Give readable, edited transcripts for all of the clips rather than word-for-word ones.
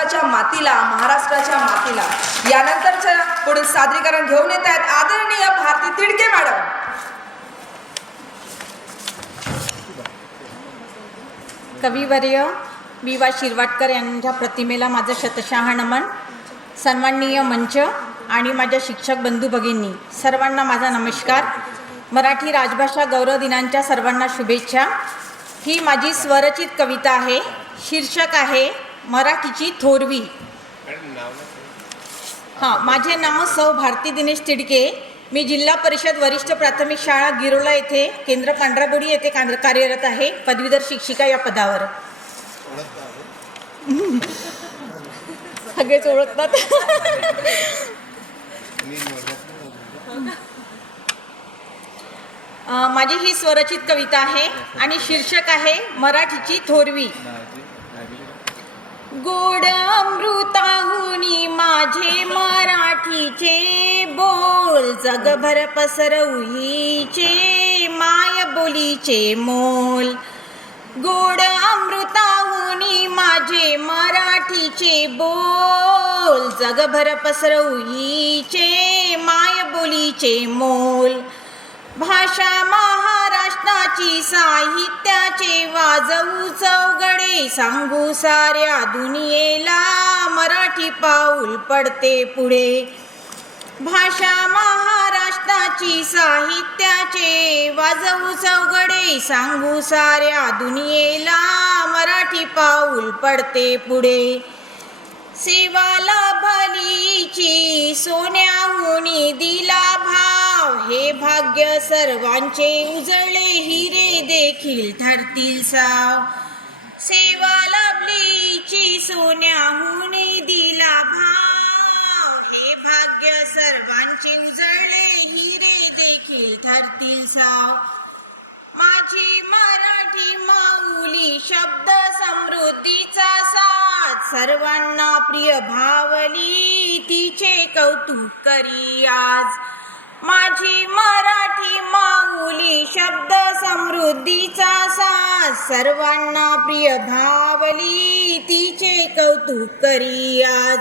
महाराष्ट्राच्या मातीला, महाराष्ट्राच्या मातीला. यानंतरच्या पुढील सादरीकरण घेऊन येत आहेत आदरणीय भारती तिडके मॅडम. कविवर्य वि.वा. शिरवाडकर यांच्या प्रतिमेला माझं शतशः नमन. सन्माननीय मंच आणि माझ्या शिक्षक बंधू भगिनी सर्वांना माझा नमस्कार. मराठी राजभाषा गौरव दिनांच्या सर्वांना शुभेच्छा. ही माझी स्वरचित कविता आहे. शीर्षक आहे मराठीची थोरवी. माझे नाव सौ भारती दिनेश तिडके. मी जिल्हा परिषद वरिष्ठ प्राथमिक शाळा गिरोला येथे केंद्र पांढराबोडी येथे कार्यरत आहे. पदवीधर शिक्षिका या पदावर. सगळेच ओळखतात. माझी ही स्वरचित कविता आहे आणि शीर्षक आहे मराठीची थोरवी. गोड अमृताहुनी माझे मराठीचे बोल, जगभर पसरवूचे माय बोलीचे मोल. गोड अमृताहुनी माझे मराठीचे बोल, जगभर पसरवूचे माय बोलीचे मोल. भाषा महाराष्ट्राची साहित्याचे वाजवू चौघडे, सांगू साऱ्या दुनियेला मराठी पाऊल पडते पुढे. भाषा महाराष्ट्राची साहित्याचे वाजवू चौघडे, सांगू साऱ्या दुनियेला मराठी पाऊल पडते पुढे. सेवा लाभलीची सोन्याहुनी दिला भाव, हे भाग्य सर्वांचे उजळले हिरे देखील ठरतील साव. सेवा लाभलीची सोन्याहुनी दिला भाव, हे भाग्य सर्वांचे उजळले हिरे देखील ठरतील साव. माझी मराठी माऊली शब्द समृद्धीचा साथ, सर्वांना प्रिय भावली तिचे कौतुक करी आज. माझी मराठी माऊली शब्द समृद्धीचा साथ, सर्वांना प्रिय भावली तिचे कौतुक करी आज.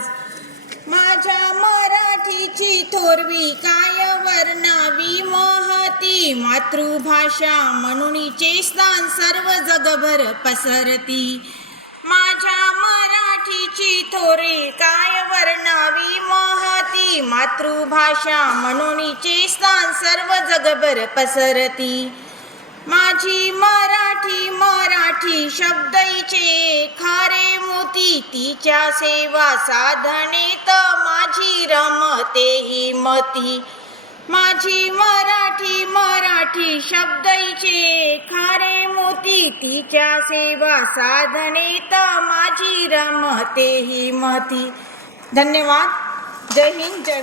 माझ्या मराठीची थोरवी काय वर्णावी महती, मातृभाषा म्हणूनचे स्थान सर्व जगभर पसरती. माझ्या मराठीची थोरवी काय वर्णावी महती, मातृभाषा म्हणूनचे स्थान सर्व जगभर पसरती. माझी मराठी मराठी शब्दैचे खारे मोती, तिच्या सेवा साधनेत माझी रमते ही मती. माझी मराठी मराठी शब्दैचे खारे मोती, तिच्या सेवा साधनेत माझी रमते ही मती. धन्यवाद. जय हिंद, जय